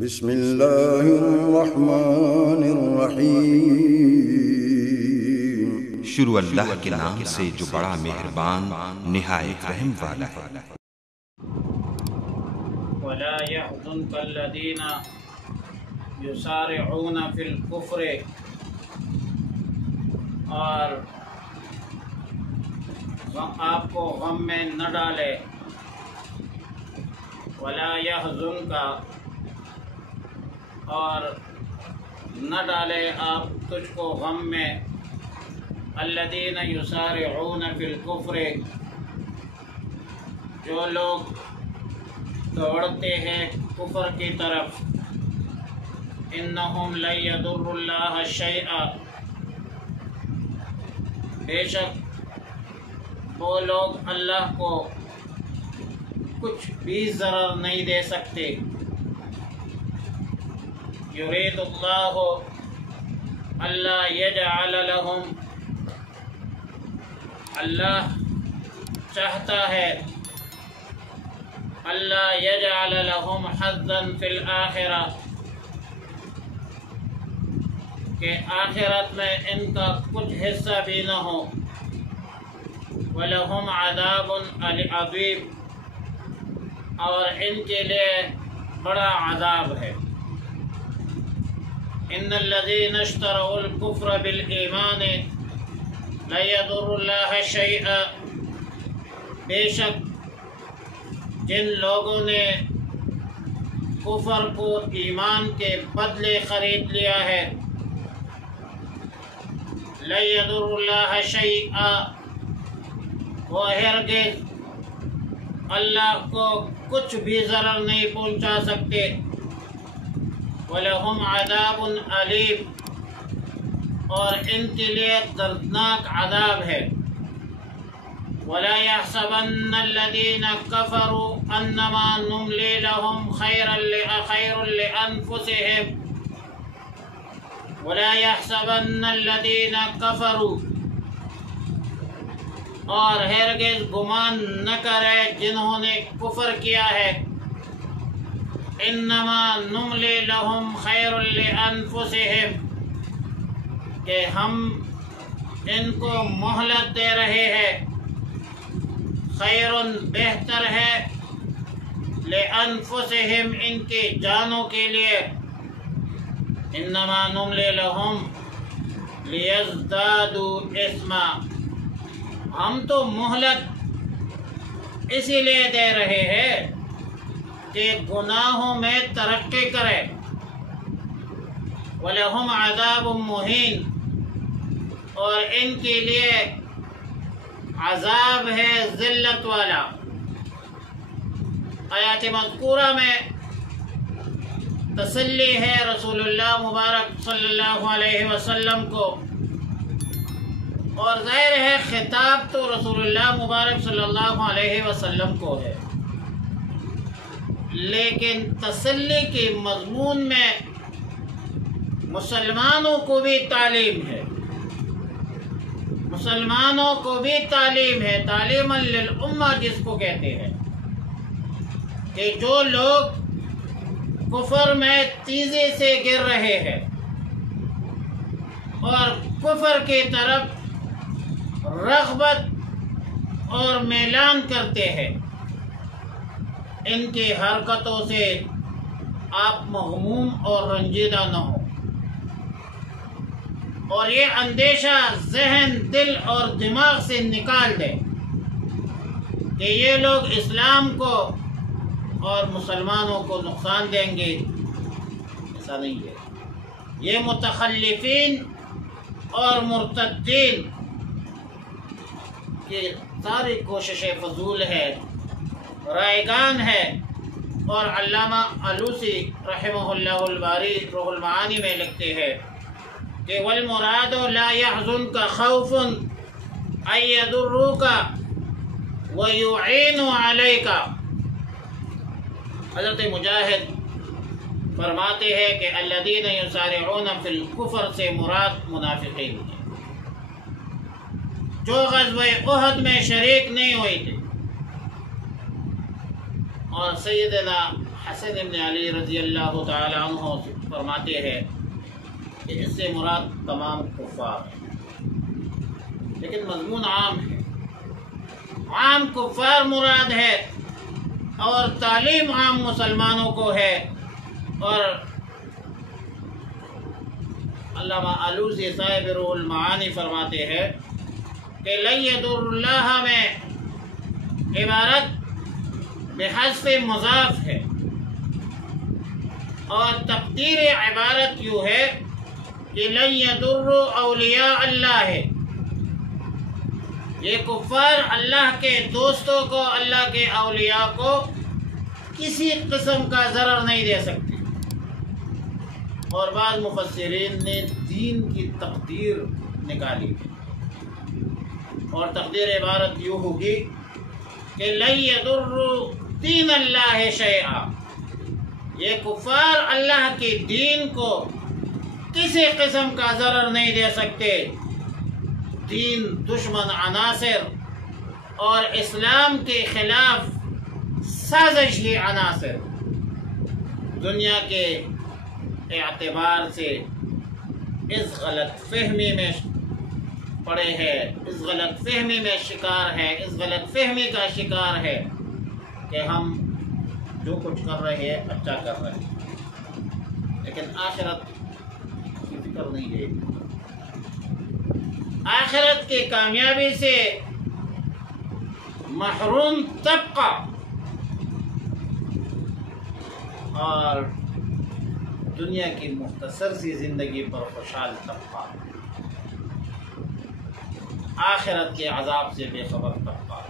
بسم اللہ الرحمن الرحیم۔ شروع اللہ کے نام سے جو بڑا مہربان نہایت رحم والا ہے۔ ولا يحزنك الذين يسارعون في الكفر، اور آپ کو غم میں نہ ڈالے۔ ولا يحزنك، اور نہ ڈالے آپ تجھ کو غم میں، الذين يسارعون في الكفر، جو لوگ دوڑتے ہیں کفر کی طرف۔ انہم لن یضروا اللہ شیئا، بے شک وہ لوگ اللہ کو کچھ بھی ضرر نہیں دے سکتے۔ یرید اللہ، اللہ یجعل لہم، اللہ چاہتا ہے، اللہ یجعل لہم حظا فی الآخرہ، کہ آخرت میں ان کا کچھ حصہ بھی نہ ہو۔ وَلَهُمْ عَذَابٌ عَظِيمٌ، اور ان کے لیے بڑا عذاب ہے۔ ان الذین اشتروا الکفر بالایمان لن یضروا اللہ شیئا، بے شک جن لوگوں نے کفر کو ایمان کے بدلے خرید لیا ہے، لن یضروا اللہ شیئا، وہ ہرگز اللہ کو کچھ بھی ضرر نہیں پہنچا سکتے۔ وَلَهُمْ عَذَابٌ أَلِيمٌ، اور ان کے لیے دردناک عذاب ہے۔ وَلَا يَحْسَبَنَّ الَّذِينَ كَفَرُوا أَنَّمَا نُمْلِي لَهُمْ خَيْرٌ لِأَنفُسِهِمْ، وَلَا يَحْسَبَنَّ الَّذِينَ كَفَرُوا، اور ہرگز گمان نہ کرے جنہوں نے کفر کیا ہے، انما نملی لہم خیر لانفسہم، کہ ہم ان کو مہلت دے رہے ہیں، خیر بہتر ہے، لانفسہم ان کی جانوں کے لیے، انما نملی لہم لیزدادوا اثما، ہم تو مہلت اسی لیے دے رہے ہیں کہ گناہوں میں ترقی کرے۔ وَلَهُمْ عَذَابٌ مُّهِينٌ، اور ان کے لیے عذاب ہے ذلت والا۔ آیات مذکورہ میں تسلی ہے رسول اللہ مبارک صلی اللہ علیہ وسلم کو، اور ظاہر ہے خطاب تو رسول اللہ مبارک صلی اللہ علیہ وسلم کو ہے، لیکن تسلی کے مضمون میں مسلمانوں کو بھی تعلیم ہے، مسلمانوں کو بھی تعلیم ہے، تعلیما للامہ جس کو کہتے ہیں، کہ جو لوگ کفر میں تیزی سے گر رہے ہیں اور کفر کی طرف رغبت اور میلان کرتے ہیں، ان کی حرکتوں سے آپ مغموم اور رنجیدہ نہ ہو، اور یہ اندیشہ ذہن، دل اور دماغ سے نکال دیں کہ یہ لوگ اسلام کو اور مسلمانوں کو نقصان دیں گے۔ ایسا نہیں ہے، یہ متخلفین اور مرتدین کی ساری کوششیں فضول ہے، رائگان ہے۔ اور علامہ علوسی رحمہ اللہ الباری روح المعانی میں لکھتے ہیں کہ والمراد لا يحزنك خوف ان يضروك ويعينوا عليك، حضرت مجاہد فرماتے ہیں کہ الذين يسارعون في الكفر سے مراد منافقین ہیں، جو غزوہ احد میں شریک نہیں ہوئے تھے اور سیدنا حسن بن علی رضی اللہ تعالیٰ عنہ فرماتے ہیں کہ اس سے مراد تمام کفار ہیں، لیکن مضمون عام ہے، عام کفار مراد ہے اور تعلیم عام مسلمانوں کو ہے۔ اور علامہ آلوسی صاحب روح المعانی فرماتے ہیں کہ لن یضر اللہ میں عبارت بحذف مضاف ہے، اور تقدیر عبارت یوں ہے کہ لن یضر اولیاء اللہ ہے، یہ کفار اللہ کے دوستوں کو، اللہ کے اولیاء کو کسی قسم کا ضرر نہیں دے سکتے۔ اور بعض مفسرین نے دین کی تقدیر نکالی اور تقدیر عبارت یوں ہوگی کہ لن یضر دین اللہ شیئا، یہ کفار اللہ کے دین کو کسی قسم کا ضرر نہیں دے سکتے۔ دین دشمن عناصر اور اسلام کے خلاف سازشی عناصر دنیا کے اعتبار سے اس غلط فہمی میں پڑے ہیں، اس غلط فہمی میں شکار ہے، اس غلط فہمی کا شکار ہے کہ ہم جو کچھ کر رہے ہیں اچھا کر رہے ہیں، لیکن آخرت کی فکر نہیں ہے۔ آخرت کی کامیابی سے محروم طبقہ اور دنیا کی مختصر سی زندگی پر خوشحال طبقہ، آخرت کے عذاب سے بے خبر طبقہ،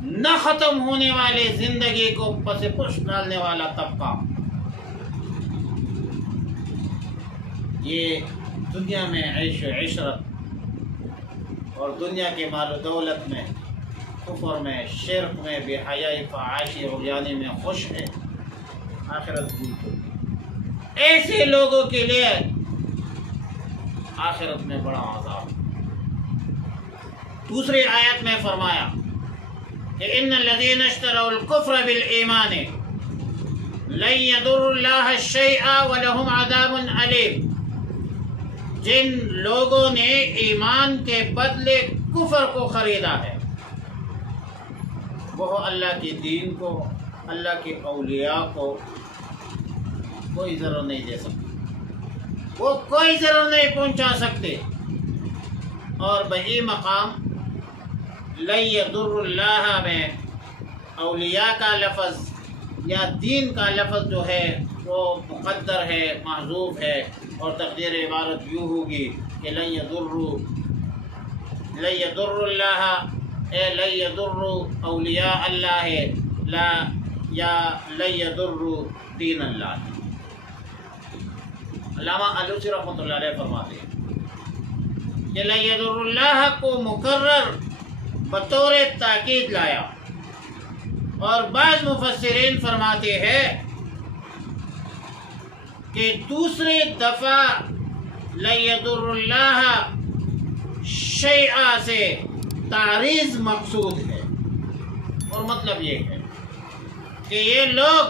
نہ ختم ہونے والی زندگی کو پس پش ڈالنے والا طبقہ، یہ دنیا میں عیش و عشرت اور دنیا کے مال و دولت میں، کفر میں، شرک میں، بے حیائی، فحاشی، عریانی میں خوش ہے، آخرت بالکل ایسے لوگوں کے لیے آخرت میں بڑا عذاب۔ دوسری آیت میں فرمایا کہ ان الذین اشتروا الکفر بالایمان لن یضروا اللہ شیئا ولہم عذاب علیم، جن لوگوں نے ایمان کے بدلے کفر کو خریدا ہے وہ اللہ کے دین کو، اللہ کے اولیاء کو کوئی ضرر نہیں دے سکتے، وہ کوئی ضرر نہیں پہنچا سکتے۔ اور بہی مقام لن یضر اللہ میں اولیاء کا لفظ یا دین کا لفظ جو ہے وہ مقدر ہے، محذوف ہے، اور تقدیر عبارت یوں ہوگی کہ لن یضر اللہ اے لن یضر اولیاء اللہ لا یا لن یضر دین اللہ۔ علامہ آلوسی رحمۃ اللہ علیہ فرماتے ہیں کہ لن یضر اللہ کو مکرر بطور تاکید لایا، اور بعض مفسرین فرماتے ہیں کہ دوسری دفعہ لن یضر اللہ شیئا سے تعریض مقصود ہے، اور مطلب یہ ہے کہ یہ لوگ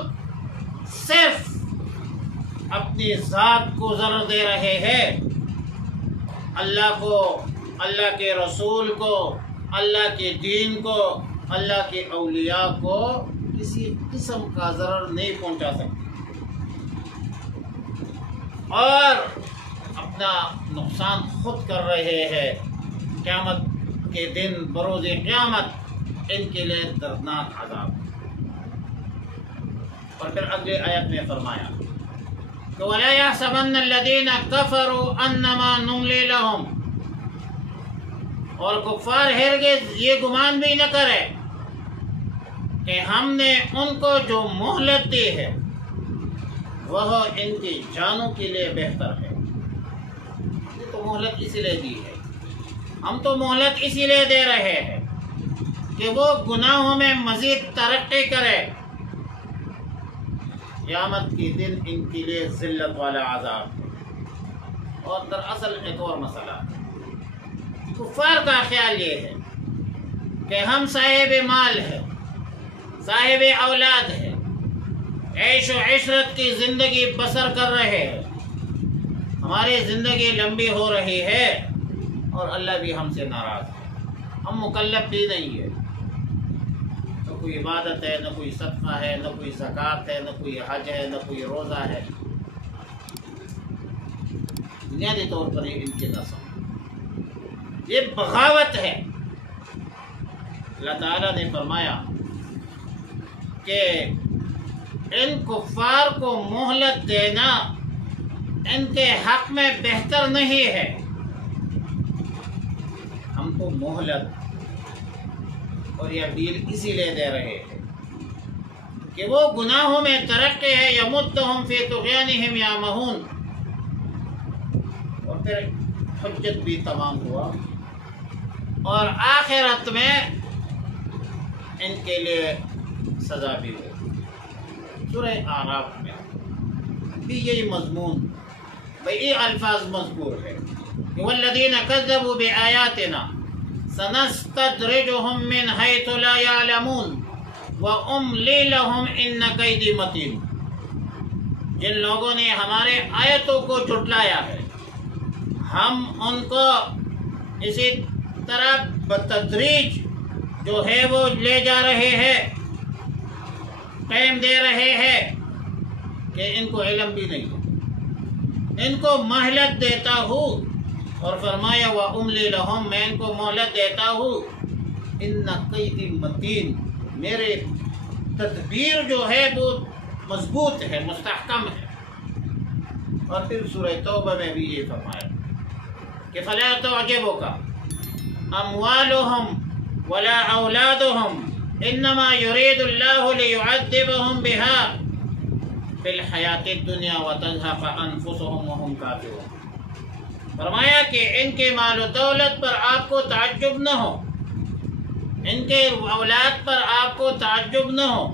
صرف اپنی ذات کو ضرر دے رہے ہیں، اللہ کو، اللہ کے رسول کو، اللہ کے دین کو، اللہ کے اولیاء کو کسی قسم کا ضرر نہیں پہنچا سکتے، اور اپنا نقصان خود کر رہے ہیں۔ قیامت کے دن بروز قیامت ان کے لیے دردناک عذاب۔ اور پھر اگلی آیت میں فرمایا کہ وَلَا يَحْسَبَنَّ الَّذِينَ كَفَرُوا أَنَّمَا نُمْلِي لَهُمْ، اور کفار ہرگز یہ گمان بھی نہ کرے کہ ہم نے ان کو جو مہلت دی ہے وہ ان کی جانوں کے لیے بہتر ہے۔ یہ تو مہلت اسی لیے دی ہے، ہم تو مہلت اسی لیے دے رہے ہیں کہ وہ گناہوں میں مزید ترقی کرے، قیامت کے دن ان کے لیے ذلت والا عذاب ہے۔ اور دراصل ایک اور مسئلہ ہے، کفار کا خیال یہ ہے کہ ہم صاحب مال ہیں، صاحب اولاد ہے، عیش و عشرت کی زندگی بسر کر رہے ہیں، ہماری زندگی لمبی ہو رہی ہے اور اللہ بھی ہم سے ناراض ہے، ہم مکلف بھی نہیں ہے، نہ کوئی عبادت ہے، نہ کوئی صدقہ ہے، نہ کوئی زکوٰۃ ہے، نہ کوئی حج ہے، نہ کوئی روزہ ہے، بنیادی طور پر ان کی نسل یہ بغاوت ہے۔ اللہ تعالیٰ نے فرمایا کہ ان کفار کو مہلت دینا ان کے حق میں بہتر نہیں ہے۔ ہم تو مہلت اور یہ ڈیل اسی لیے دے رہے ہیں کہ وہ گناہوں میں ترقی ہے، یمدہم فی طغیانہم یعمہون، اور پھر حجت بھی تمام ہوا اور آخرت میں ان کے لیے سزا بھی ہوئی۔ سورہ اعراف میں بھی یہی مضمون بھئی الفاظ مذکور ہے کہ والذین کذبوا بآیاتنا سنستدرجهم من حیث لا یعلمون واملی لهم ان کیدی متین، جن لوگوں نے ہمارے آیتوں کو جھٹلایا ہے ہم ان کو اسی طرح بتدریج جو ہے وہ لے جا رہے ہیں، ٹائم دے رہے ہیں کہ ان کو علم بھی نہیں ہے، ان کو مہلت دیتا ہوں، اور فرمایا وَأُمْلِي لَهُمْ، میں ان کو مہلت دیتا ہوں، إِنَّ كَيْدِي مَتِينٌ، میرے تدبیر جو ہے وہ مضبوط ہے، مستحکم ہے۔ اور پھر سورہ توبہ میں بھی یہ فرمایا کہ فَلَا تُعْجِبُكَ أَمْوَالُهُمْ وَلَا أَوْلَادُهُمْ إِنَّمَا يُرِيدُ اللَّهُ لِيُعَذِّبَهُمْ بِهَا فِي الْحَيَاةِ الدُّنْيَا وَتَزْهَقَ أَنفُسُهُمْ وَهُمْ كَافِرُونَ، فرمایا کہ ان کے مال و دولت پر آپ کو تعجب نہ ہو، ان کے اولاد پر آپ کو تعجب نہ ہو،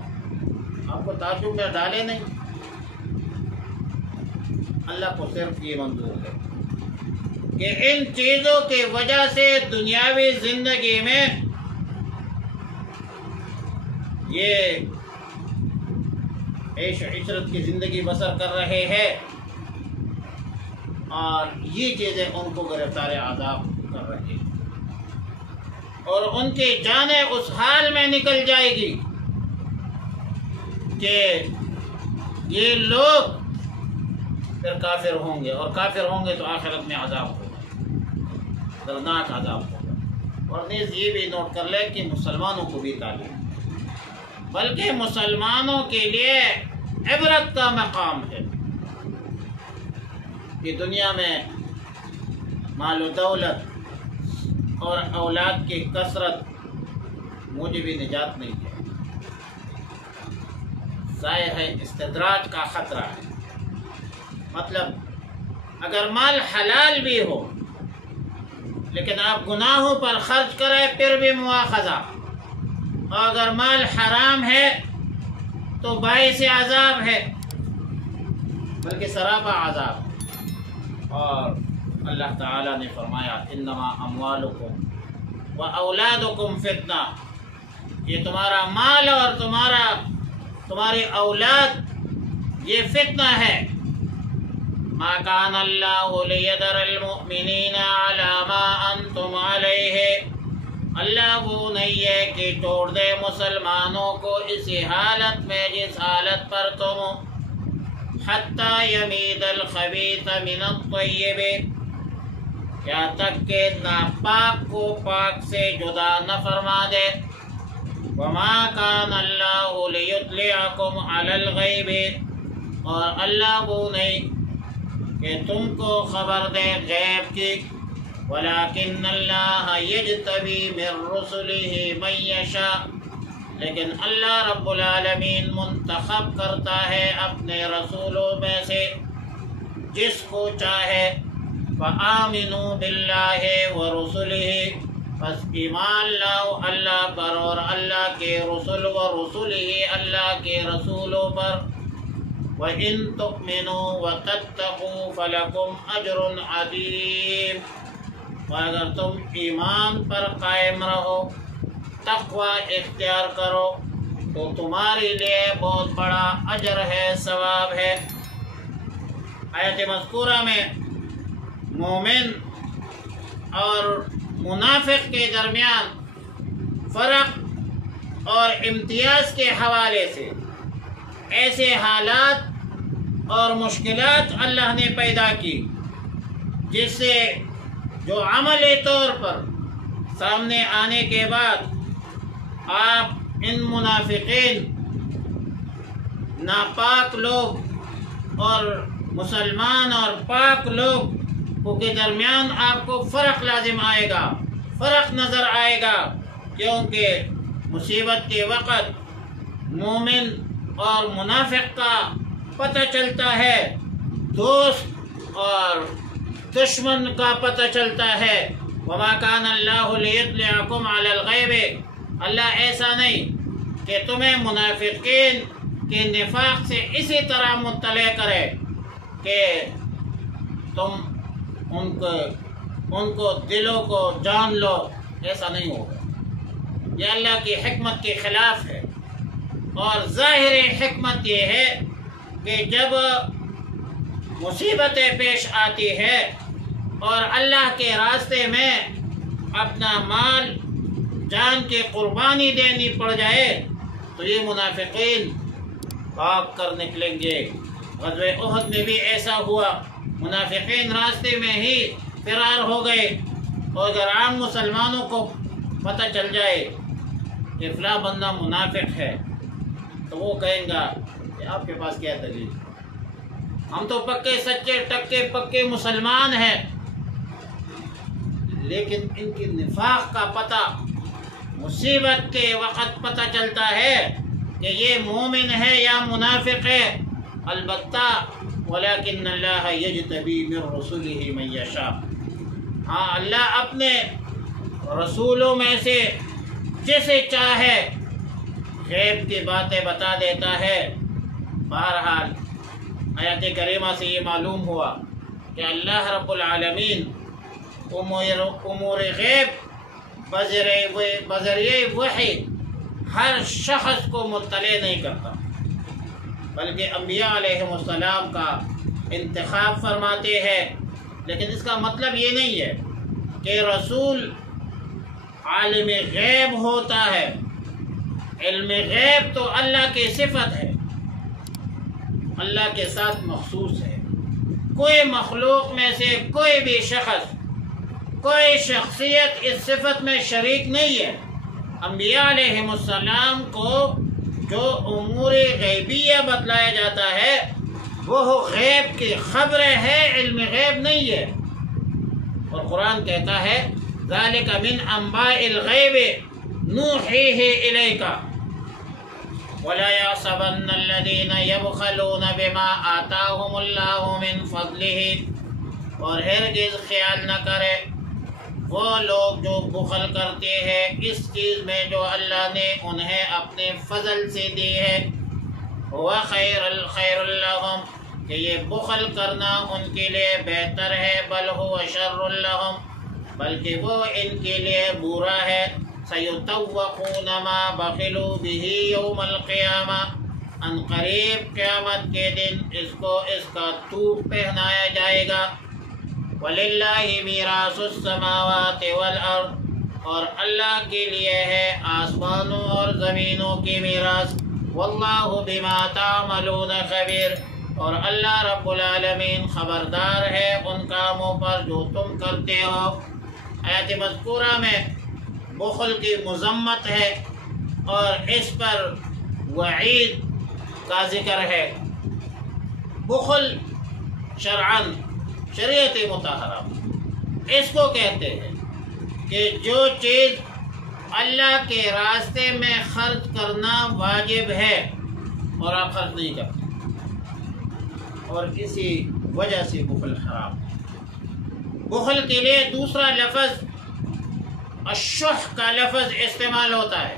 آپ کو تعجب میں ڈالے نہیں، اللہ کو صرف یہ منظور ہے کہ ان چیزوں کی وجہ سے دنیاوی زندگی میں یہ عیش و عشرت کی زندگی بسر کر رہے ہیں اور یہ چیزیں ان کو گرفتار عذاب کر رہی ہیں، اور ان کی جانیں اس حال میں نکل جائے گی کہ یہ لوگ پھر کافر ہوں گے، اور کافر ہوں گے تو آخرت میں عذاب ہوگا، دردناک عذاب ہوگا۔ اور نیز یہ بھی نوٹ کر لیں کہ مسلمانوں کو بھی تعلیم، بلکہ مسلمانوں کے لیے عبرت کا مقام ہے کہ دنیا میں مال و دولت اور اولاد کی کثرت موجب نجات نہیں ہے، ظاہر ہے استدراج کا خطرہ ہے، مطلب اگر مال حلال بھی ہو لیکن آپ گناہوں پر خرچ کریں پھر بھی مواخذہ، اور اگر مال حرام ہے تو باعث عذاب ہے، بلکہ سراپا عذاب۔ اور اللہ تعالیٰ نے فرمایا انما اموالکم و اولادکم فتنہ، یہ تمہارا مال اور تمہاری اولاد یہ فتنہ ہے۔ ما کان اللہ لیذر المؤمنین علی ما انتم علیہ، اللہ وہ نہیں ہے کہ چھوڑ دے مسلمانوں کو اسی حالت میں جس حالت پر تم ہو، حتی یمیز الخبیث من الطیب، یہاں تک کہ ناپاک کو پاک سے جدا نہ فرما دے۔ وما کان اللہ لیطلعکم علی الغیب، اور اللہ وہ نہیں کہ تم کو خبر دے غیب کی، ولیکن اللہ یجتبی من رسلہ من یشاء، لیکن اللہ رب العالمین منتخب کرتا ہے اپنے رسولوں میں سے جس کو چاہے۔ فآمنوا باللہ ورسلہ، پس ایمان لاؤ اللہ پر اور اللہ کے رسول، ورسلہ اللہ کے رسولوں پر۔ وَإِن تُؤْمِنُوا وَتَتَّقُوا فَلَكُمْ أَجْرٌ عَظِيمٌ، اور اگر تم ایمان پر قائم رہو، تقوی اختیار کرو، تو تمہارے لیے بہت بڑا اجر ہے، ثواب ہے۔ آیت مذکورہ میں مومن اور منافق کے درمیان فرق اور امتیاز کے حوالے سے ایسے حالات اور مشکلات اللہ نے پیدا کی جس سے جو عملی طور پر سامنے آنے کے بعد آپ ان منافقین، ناپاک لوگ اور مسلمان اور پاک لوگ کے درمیان آپ کو فرق لازم آئے گا، فرق نظر آئے گا، کیونکہ مصیبت کے وقت مومن اور منافق کا پتہ چلتا ہے، دوست اور دشمن کا پتہ چلتا ہے۔ وما کان اللہ لیطلعکم علی الغیب، اللہ ایسا نہیں کہ تمہیں منافقین کے نفاق سے اسی طرح مطلع کرے کہ تم ان کو دلوں کو جان لو، ایسا نہیں ہوگا۔ یہ اللہ کی حکمت کے خلاف ہے، اور ظاہر حکمت یہ ہے کہ جب مصیبتیں پیش آتی ہے اور اللہ کے راستے میں اپنا مال جان کی قربانی دینی پڑ جائے تو یہ منافقین بھاگ کر نکلیں گے۔ غزوہ احد میں بھی ایسا ہوا، منافقین راستے میں ہی فرار ہو گئے، اور اگر عام مسلمانوں کو پتہ چل جائے کہ فلاں بندہ منافق ہے تو وہ کہیں گا کہ آپ کے پاس کیا دلیل، ہم تو پکے سچے ٹکے پکے مسلمان ہیں، لیکن ان کی نفاق کا پتہ مصیبت کے وقت پتہ چلتا ہے کہ یہ مومن ہے یا منافق ہے۔ البتہ ولیکن اللہ یجتبی من رسولہ من یشاء، ہاں اللہ اپنے رسولوں میں سے جسے چاہے غیب کی باتیں بتا دیتا ہے۔ بہرحال آیت کریمہ سے یہ معلوم ہوا کہ اللہ رب العالمین امور غیب بذریعہ وحی ہر شخص کو مطلع نہیں کرتا، بلکہ انبیاء علیہ السلام کا انتخاب فرماتے ہیں۔ لیکن اس کا مطلب یہ نہیں ہے کہ رسول عالم غیب ہوتا ہے۔ علم غیب تو اللہ کی صفت ہے، اللہ کے ساتھ مخصوص ہے۔ کوئی مخلوق میں سے کوئی بھی شخص، کوئی شخصیت اس صفت میں شریک نہیں ہے۔ انبیاء علیہ السلام کو جو امور غیبیہ بتلایا جاتا ہے وہ غیب کی خبریں ہے، علم غیب نہیں ہے۔ اور قرآن کہتا ہے ذالک من انباء الغیب نوحیہ الیک ولا یحسبن الذین یبخلون بما آتاہم اللہ من فضلہ، اور ہرگز خیال نہ کرے وہ لوگ جو بخل کرتے ہیں اس چیز میں جو اللہ نے انہیں اپنے فضل سے دی ہے۔ وہ خیر لہم، کہ یہ بخل کرنا ان کے لیے بہتر ہے، بل هو شر لہم، بلکہ وہ ان کے لیے برا ہے۔ سیطوقون ما بخلوا به یوم القیامہ، ان قریب قیامت کے دن اس کا توق پہنایا جائے گا۔ وَلِلَّهِ مِيرَاثُ السَّمَاوَاتِ وَالْأَرْضِ، اور اللہ کے لیے ہے آسمانوں اور زمینوں کی میراث۔ وَاللَّهُ بِمَا تَعْمَلُونَ خَبِيرٌ، اور اللہ رب العالمین خبردار ہے ان کاموں پر جو تم کرتے ہو۔ آیت مذکورہ میں بخل کی مذمت ہے اور اس پر وعید کا ذکر ہے۔ بخل شرعاً، شریعت مطہرہ اس کو کہتے ہیں کہ جو چیز اللہ کے راستے میں خرچ کرنا واجب ہے اور آپ خرچ نہیں کرتے، اور کسی وجہ سے بخل حرام ہے۔ بخل کے لیے دوسرا لفظ الشح کا لفظ استعمال ہوتا ہے،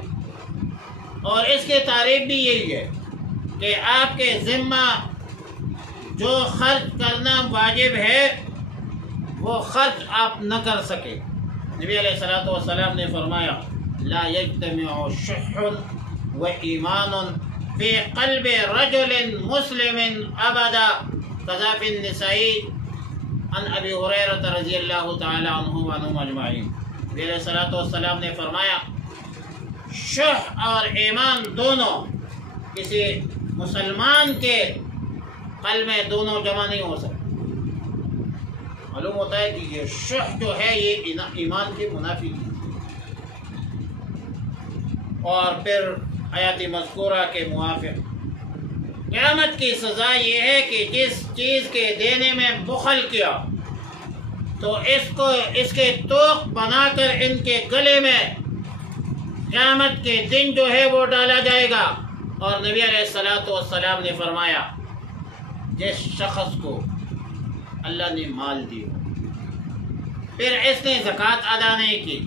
اور اس کی تعریف بھی یہی ہے کہ آپ کے ذمہ جو خرچ کرنا واجب ہے وہ خرچ آپ نہ کر سکے۔ نبی علیہ الصلوۃ والسلام نے فرمایا لا یجتمع شح وإيمان في قلب رجل مسلم أبدا كذا في النسائی عن ابی ہریرہ رضی اللہ تعالی عنہ وعنہم اجمعین۔ نبی علیہ الصلوۃ والسلام نے فرمایا شح اور ایمان دونوں کسی مسلمان کے قلب میں دونوں جمع نہیں ہو سکتے۔ معلوم ہوتا ہے کہ یہ شح جو ہے یہ ایمان کے منافی ہے، اور پھر آیات مذکورہ کے موافق قیامت کی سزا یہ ہے کہ جس چیز کے دینے میں بخل کیا تو اس کے توق بنا کر ان کے گلے میں قیامت کے دن جو ہے وہ ڈالا جائے گا۔ اور نبی علیہ الصلوۃ والسلام نے فرمایا جس شخص کو اللہ نے مال دیا پھر اس نے زکوٰۃ ادا نہیں کی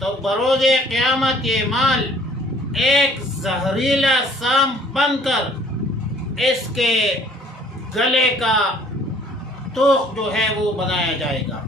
تو بروز قیامت یہ مال ایک زہریلا سام بن کر اس کے گلے کا توق جو ہے وہ بنایا جائے گا۔